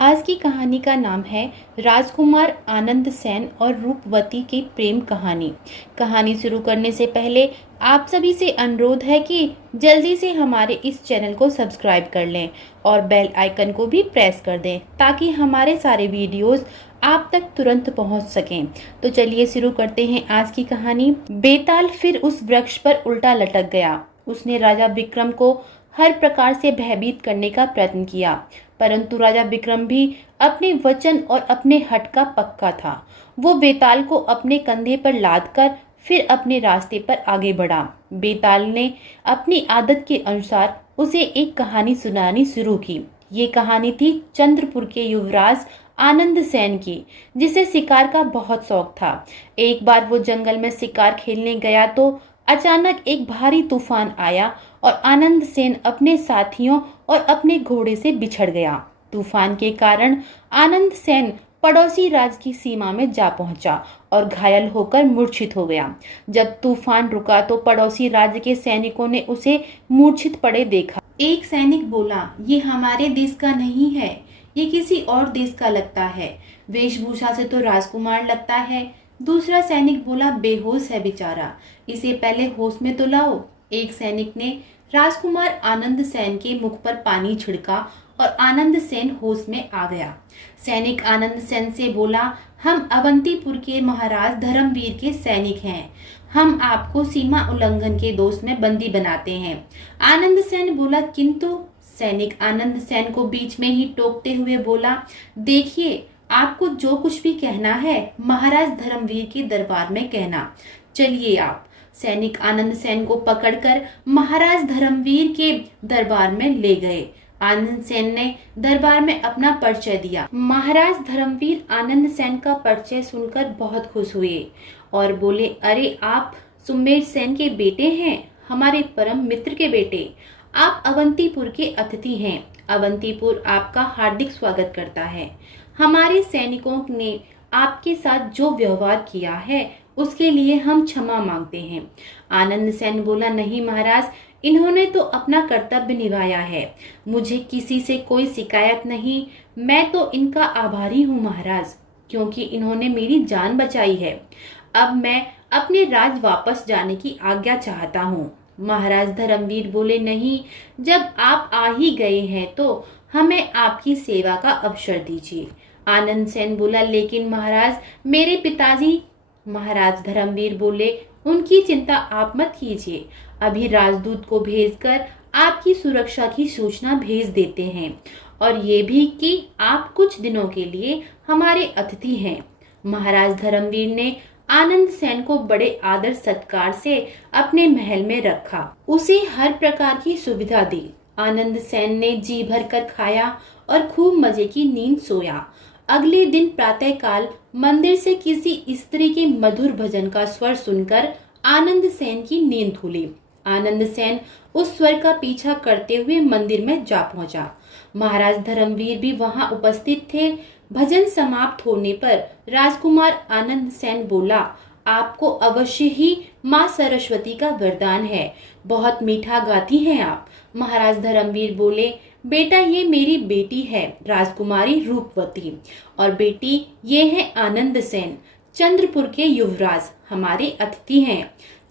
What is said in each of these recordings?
आज की कहानी का नाम है राजकुमार आनंद सेन और रूपवती की प्रेम कहानी। कहानी शुरू करने से पहले आप सभी से अनुरोध है कि जल्दी से हमारे इस चैनल को सब्सक्राइब कर लें और बेल आइकन को भी प्रेस कर दें ताकि हमारे सारे वीडियोस आप तक तुरंत पहुंच सकें। तो चलिए शुरू करते हैं आज की कहानी। बेताल फिर उस वृक्ष पर उल्टा लटक गया। उसने राजा विक्रम को हर प्रकार से भयभीत करने का प्रयत्न किया, परंतु राजा विक्रम भी अपने वचन और अपने हठ का पक्का था। वो बेताल को अपने कंधे पर लादकर फिर अपने रास्ते पर आगे बढ़ा। बेताल ने अपनी आदत के अनुसार उसे एक कहानी सुनानी शुरू की। ये कहानी थी चंद्रपुर के युवराज आनंद सेन की, जिसे शिकार का बहुत शौक था। एक बार वो जंगल में शिकार खेलने गया तो अचानक एक भारी तूफान आया और आनंद सेन अपने साथियों और अपने घोड़े से बिछड़ गया। तूफान के कारण आनंद सेन पड़ोसी राज्य की सीमा में जा पहुंचा और घायल होकर मूर्छित हो गया। जब तूफान रुका तो पड़ोसी राज्य के सैनिकों ने उसे मूर्छित पड़े देखा। एक सैनिक बोला, ये हमारे देश का नहीं है, ये किसी और देश का लगता है। वेशभूषा से तो राजकुमार लगता है। दूसरा सैनिक बोला, बेहोश है बेचारा, इसे पहले होश में तो लाओ। एक सैनिक ने राजकुमार आनंद सेन के मुख पर पानी छिड़का और आनंद सेन होश में आ गया। सैनिक आनंद सेन से बोला, हम अवंतीपुर के महाराज धर्मवीर के सैनिक हैं। हम आपको सीमा उल्लंघन के दोष में बंदी बनाते हैं। आनंद सेन बोला, किंतु सैनिक आनंद सेन को बीच में ही टोकते हुए बोला, देखिए, आपको जो कुछ भी कहना है महाराज धर्मवीर के दरबार में कहना। चलिए आप। सैनिक आनंद सेन को पकड़कर महाराज धर्मवीर के दरबार में ले गए। आनंद सेन ने दरबार में अपना परिचय दिया। महाराज धर्मवीर आनंद सेन का परिचय सुनकर बहुत खुश हुए और बोले, अरे आप सुमेर सेन के बेटे हैं, हमारे परम मित्र के बेटे। आप अवंतीपुर के अतिथि हैं। अवंतीपुर आपका हार्दिक स्वागत करता है। हमारे सैनिकों ने आपके साथ जो व्यवहार किया है उसके लिए हम क्षमा मांगते हैं। आनंद सेन बोला, नहीं महाराज, इन्होंने तो अपना कर्तव्य निभाया है। मुझे किसी से कोई शिकायत नहीं। मैं तो इनका आभारी हूँ महाराज, क्योंकि इन्होंने मेरी जान बचाई है। अब मैं अपने राज वापस जाने की आज्ञा चाहता हूँ। महाराज धर्मवीर बोले, नहीं, जब आप आ ही गए हैं तो हमें आपकी सेवा का अवसर दीजिए। आनंद सेन बोला, लेकिन महाराज, मेरे पिताजी। महाराज धर्मवीर बोले, उनकी चिंता आप मत कीजिए। अभी राजदूत को भेजकर आपकी सुरक्षा की सूचना भेज देते हैं और ये भी कि आप कुछ दिनों के लिए हमारे अतिथि हैं। महाराज धर्मवीर ने आनंद सेन को बड़े आदर सत्कार से अपने महल में रखा। उसे हर प्रकार की सुविधा दी। आनंद सेन ने जी भर कर खाया और खूब मजे की नींद सोया। अगले दिन प्रातःकाल मंदिर से किसी स्त्री के मधुर भजन का स्वर सुनकर आनंद सेन की नींद खुली। आनंद सेन उस स्वर का पीछा करते हुए मंदिर में जा पहुंचा। महाराज धर्मवीर भी वहां उपस्थित थे। भजन समाप्त होने पर राजकुमार आनंद सेन बोला, आपको अवश्य ही माँ सरस्वती का वरदान है। बहुत मीठा गाती हैं आप। महाराज धर्मवीर बोले, बेटा, ये मेरी बेटी है राजकुमारी रूपवती, और बेटी ये है आनंद सेन, चंद्रपुर के युवराज, हमारे अतिथि हैं।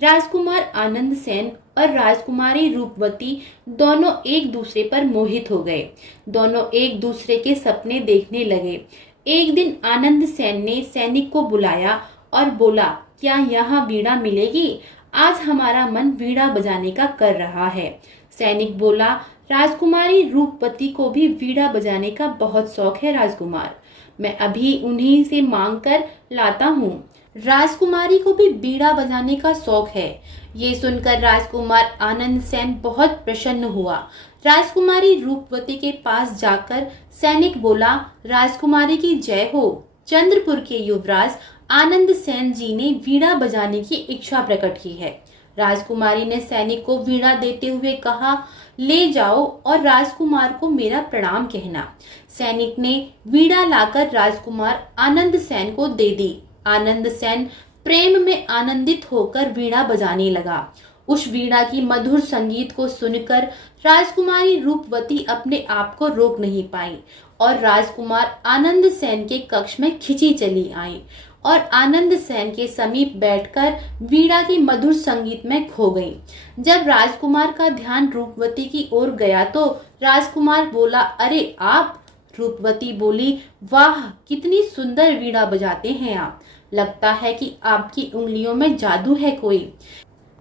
राजकुमार आनंद सेन और राजकुमारी रूपवती दोनों एक दूसरे पर मोहित हो गए। दोनों एक दूसरे के सपने देखने लगे। एक दिन आनंद सेन ने सैनिक को बुलाया और बोला, क्या यहाँ वीणा मिलेगी? आज हमारा मन वीणा बजाने का कर रहा है। सैनिक बोला, राजकुमारी रूपवती को भी वीणा बजाने का बहुत शौक है राजकुमार, मैं अभी उन्हीं से मांग कर लाता हूँ। राजकुमारी को भी वीणा बजाने का शौक है। ये सुनकर राजकुमार आनंद सेन बहुत प्रसन्न हुआ। राजकुमारी रूपवती के पास जाकर सैनिक बोला, राजकुमारी की जय हो। चंद्रपुर के युवराज आनंद सेन जी ने वीणा बजाने की इच्छा प्रकट की है। राजकुमारी ने सैनिक को वीणा देते हुए कहा, ले जाओ और राजकुमार को मेरा प्रणाम कहना। सैनिक ने वीणा लाकर राजकुमार आनंद सेन को दे दी। आनंद सेन प्रेम में आनंदित होकर वीणा बजाने लगा। उस वीणा की मधुर संगीत को सुनकर राजकुमारी रूपवती अपने आप को रोक नहीं पाई और राजकुमार आनंद सेन के कक्ष में खिंची चली आई और आनंद सेन के समीप बैठकर वीणा की मधुर संगीत में खो गई। जब राजकुमार का ध्यान रूपवती की ओर गया तो राजकुमार बोला, अरे आप? रूपवती बोली, वाह, कितनी सुंदर वीणा बजाते हैं आप। लगता है कि आपकी उंगलियों में जादू है कोई।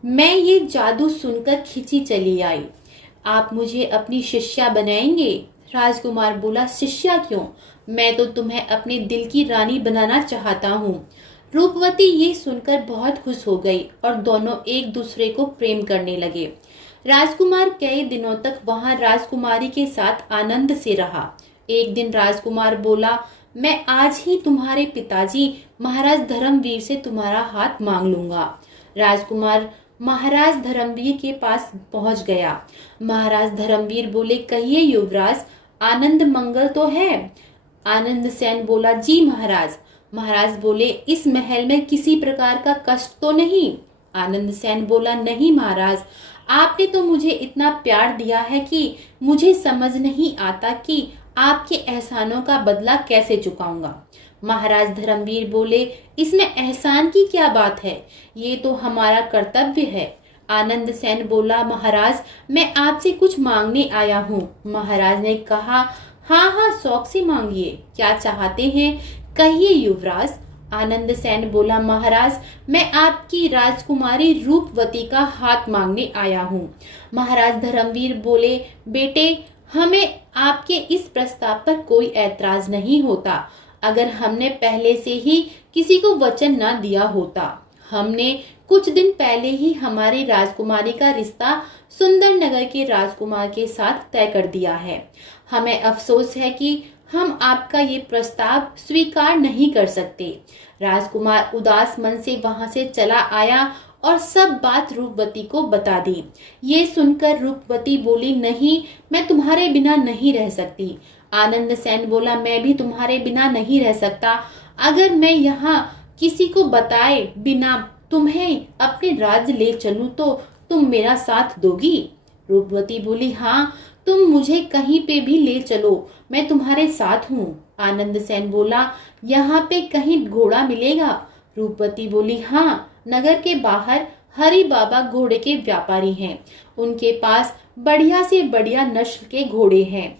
मैं ये जादू सुनकर खिंची चली आई। आप मुझे अपनी शिष्या बनाएंगे? राजकुमार बोला, शिष्या क्यों, मैं तो तुम्हें अपने दिल की रानी बनाना चाहता हूँ। रूपवती ये सुनकर बहुत खुश हो गई और दोनों एक दूसरे को प्रेम करने लगे। राजकुमार कई दिनों तक वहां राजकुमारी के साथ आनंद से रहा। एक दिन राजकुमार बोला, मैं आज ही तुम्हारे पिताजी महाराज धर्मवीर से तुम्हारा हाथ मांग लूंगा। राजकुमार महाराज धर्मवीर के पास पहुंच गया। महाराज धर्मवीर बोले, कहिए युवराज, आनंद मंगल तो है? आनंद सेन बोला, जी महाराज। महाराज बोले, इस महल में किसी प्रकार का कष्ट तो नहीं? आनंद सेन बोला, नहीं महाराज, आपने तो मुझे इतना प्यार दिया है कि मुझे समझ नहीं आता कि आपके एहसानों का बदला कैसे चुकाऊंगा। महाराज धर्मवीर बोले, इसमें एहसान की क्या बात है, ये तो हमारा कर्तव्य है। आनंद सेन बोला, महाराज, मैं आपसे कुछ मांगने आया हूँ। महाराज ने कहा, हाँ हाँ, शौक से मांगिए, क्या चाहते हैं, कहिए युवराज। आनंद सेन बोला, महाराज, मैं आपकी राजकुमारी रूपवती का हाथ मांगने आया हूँ। महाराज धर्मवीर बोले, बेटे, हमें आपके इस प्रस्ताव पर कोई ऐतराज नहीं होता। अगर हमने पहले से ही किसी को वचन न दिया होता। हमने कुछ दिन पहले ही हमारी राजकुमारी का रिश्ता सुंदर नगर के राजकुमार के साथ तय कर दिया है। हमें अफसोस है कि हम आपका ये प्रस्ताव स्वीकार नहीं कर सकते। राजकुमार उदास मन से वहां से चला आया और सब बात रूपवती को बता दी। ये सुनकर रूपवती बोली, नहीं, मैं तुम्हारे बिना नहीं रह सकती। आनंद सेन बोला, मैं भी तुम्हारे बिना नहीं रह सकता। अगर मैं यहाँ किसी को बताए बिना तुम्हें अपने राज्य ले चलूं तो तुम मेरा साथ दोगी? रूपवती बोली, हाँ, तुम मुझे कहीं पे भी ले चलो, मैं तुम्हारे साथ हूँ। आनंद सेन बोला, यहाँ पे कहीं घोड़ा मिलेगा? रूपवती बोली, हाँ, नगर के बाहर हरि बाबा घोड़े के व्यापारी हैं, उनके पास बढ़िया से बढ़िया नस्ल के घोड़े हैं।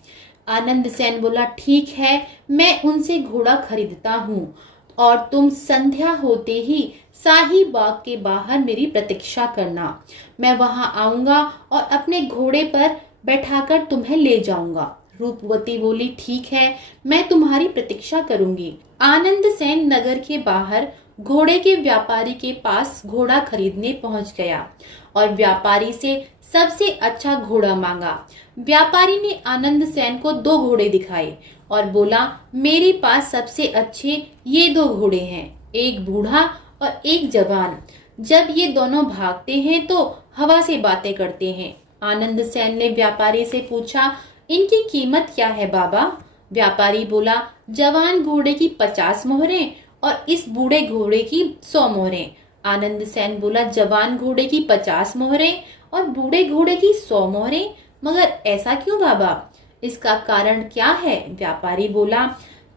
आनंद सेन बोला, ठीक है, मैं उनसे घोड़ा खरीदता हूँ और तुम संध्या होते ही शाही बाग के बाहर मेरी प्रतीक्षा करना। मैं वहां आऊंगा और अपने घोड़े पर बैठाकर तुम्हें ले जाऊंगा। रूपवती बोली, ठीक है, मैं तुम्हारी प्रतीक्षा करूंगी। आनंद सेन नगर के बाहर घोड़े के व्यापारी के पास घोड़ा खरीदने पहुंच गया और व्यापारी से सबसे अच्छा घोड़ा मांगा। व्यापारी ने आनंद सेन को 2 घोड़े दिखाए और बोला, मेरे पास सबसे अच्छे ये 2 घोड़े हैं, एक बूढ़ा और एक जवान। जब ये दोनों भागते हैं तो हवा से बातें करते हैं। आनंद सेन ने व्यापारी से पूछा, इनकी कीमत क्या है बाबा? व्यापारी बोला, जवान घोड़े की 50 मोहरें और इस बूढ़े घोड़े की 100 मोहरें। आनंद सेन बोला, जवान घोड़े की 50 मोहरें और बूढ़े घोड़े की 100 मोहरें, मगर ऐसा क्यों बाबा? इसका कारण क्या है? व्यापारी बोला,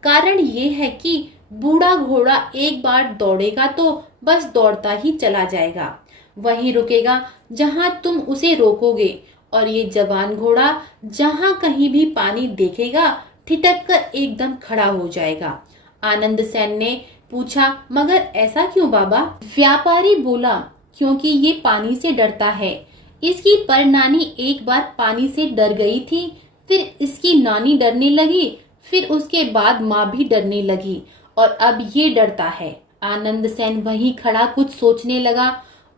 कारण ये है कि बूढ़ा घोड़ा एक बार दौड़ेगा तो बस दौड़ता ही चला जाएगा, वहीं रुकेगा जहां तुम उसे रोकोगे, और ये जवान घोड़ा जहां कहीं भी पानी देखेगा ठिठक कर एकदम खड़ा हो जाएगा। आनंद सेन ने पूछा, मगर ऐसा क्यों बाबा? व्यापारी बोला, क्योंकि ये पानी से डरता है। इसकी परनानी एक बार पानी से डर गई थी, फिर इसकी नानी डरने लगी, फिर उसके बाद माँ भी डरने लगी और अब ये डरता है। आनंद सेन वहीं खड़ा कुछ सोचने लगा।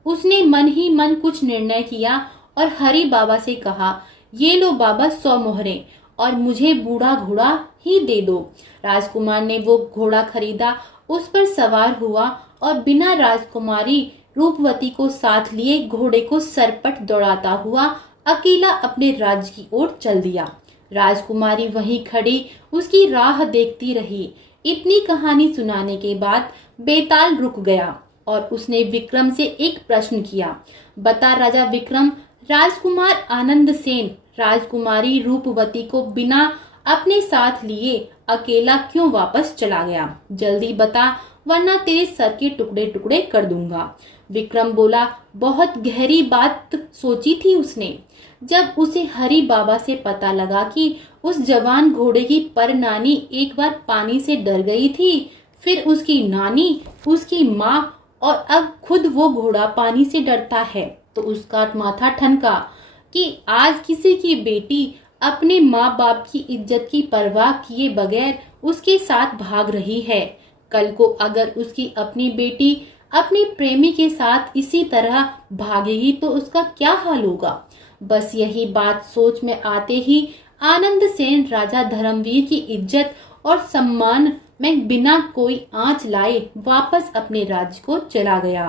उसने मन ही मन कुछ निर्णय किया और हरि बाबा से कहा, ये लो बाबा 100 मोहरें और मुझे बूढ़ा घोड़ा ही दे दो। राजकुमार ने वो घोड़ा खरीदा, उस पर सवार हुआ और बिना राजकुमारी रूपवती को साथ लिए घोड़े को सरपट दौड़ाता हुआ अकेला अपने राज्य की ओर चल दिया। राजकुमारी वहीं खड़ी उसकी राह देखती रही। इतनी कहानी सुनाने के बाद बेताल रुक गया और उसने विक्रम से एक प्रश्न किया, बता राजा विक्रम, राजकुमार आनंद सेन राजकुमारी रूपवती को बिना अपने साथ लिए अकेला क्यों वापस चला गया? जल्दी बता, वरना तेरे सर के टुकड़े टुकड़े कर दूंगा। विक्रम बोला। बहुत गहरी बात सोची थी उसने। जब उसे हरि बाबा से पता लगा कि उस जवान घोड़े की परनानी एक बार पानी से डर गई थी, फिर उसकी नानी, उसकी माँ और अब खुद वो घोड़ा पानी से डरता है, तो उसका माथा ठनका कि आज किसी की बेटी अपने माँ बाप की इज्जत की परवाह किए बगैर उसके साथ भाग रही है। कल को अगर उसकी अपनी बेटी अपने प्रेमी के साथ इसी तरह भागेगी तो उसका क्या हाल होगा? बस यही बात सोच में आते ही आनंद सेन राजा धर्मवीर की इज्जत और सम्मान में बिना कोई आंच लाए वापस अपने राज्य को चला गया।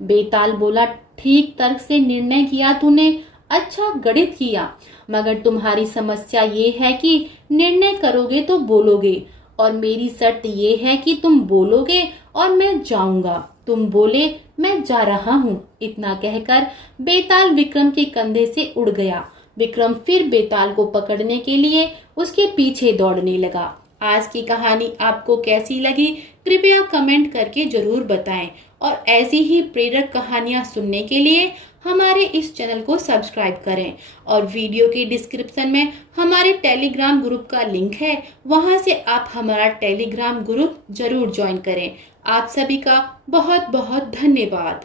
बेताल बोला। ठीक तर्क से निर्णय किया तूने, अच्छा गणित किया, मगर तुम्हारी समस्या ये है कि निर्णय करोगे तो बोलोगे, और मेरी शर्त ये है कि तुम बोलोगे और मैं जाऊंगा। तुम बोले, मैं जा रहा हूँ। इतना कहकर बेताल विक्रम के कंधे से उड़ गया। विक्रम फिर बेताल को पकड़ने के लिए उसके पीछे दौड़ने लगा। आज की कहानी आपको कैसी लगी, कृपया कमेंट करके जरूर बताएं, और ऐसी ही प्रेरक कहानियां सुनने के लिए हमारे इस चैनल को सब्सक्राइब करें, और वीडियो के डिस्क्रिप्शन में हमारे टेलीग्राम ग्रुप का लिंक है, वहां से आप हमारा टेलीग्राम ग्रुप जरूर ज्वाइन करें। आप सभी का बहुत बहुत धन्यवाद।